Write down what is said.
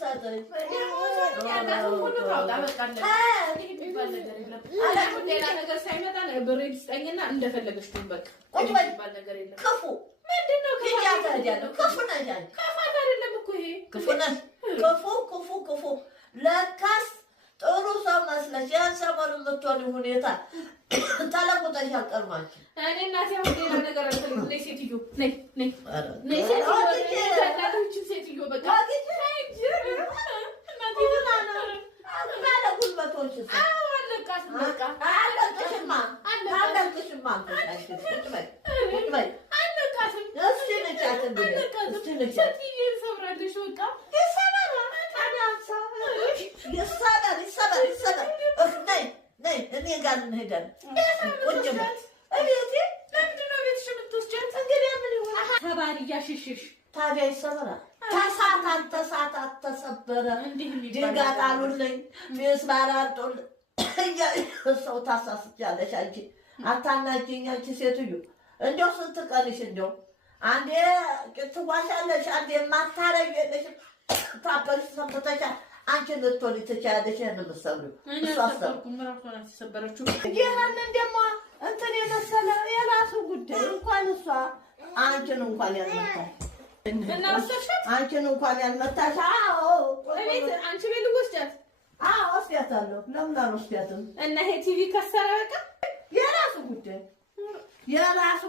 ሰጠኝ ሁሉ ታውጣ በቃ ሌላ ነገር ሳይመጣ ብሬድ ስጠኝና እንደፈለገች ነው በቃ የሚባል ነገር የለም። ክፉ ምንድን ነው ክፉ ነሽ ክፋት አይደለም እኮ ይሄ ክፉ ነሽ ክፉ ለካስ ጥሩ ሰው መስለሽ ያን ሰሞን የምትሆን ሁኔታ ተለውጠሽ አልቀርማችሁ። እኔ እናቴ አሁን ሌላ ነገር አልፈልግም። ነይ ሴትዮ ነይ ሴትዮ በቃ እኔ ጋር እንሄዳለን። ተባሪ እያሽሽሽ ታዲያ ይሰበራል። ተሳታት ተሰበረ ድንጋይ ጣሉልኝ ሚስማር አምጡልኝ ሰው ታሳስቻለሽ አንቺ አታናጅኝ አንቺ ሴትዮ እንደው ስንት ቀንሽ እንደው አንዴ ትዋሻለሽ አንዴ ማታረግ የለሽም ታበልሽ ሰንብተሻል አንቺ ልትሆኒ ትችያለሽ ይሄን የምትሰብሪው እሷ ተሰበረችው ይሄንን ደግሞ እንትን የመሰለ የራሱ ጉዳይ እንኳን እሷ አንቺን እንኳን ያልመታሽ እና ወሰድሻት አንቺን እንኳን ያልመታሽ አዎ እቤት አንቺ ቤት ልወስዳት ወስዳታለሁ ለምን አልወስዳትም እና ይሄ ቲቪ ከሰረ በቃ የራሱ ጉዳይ የራሱ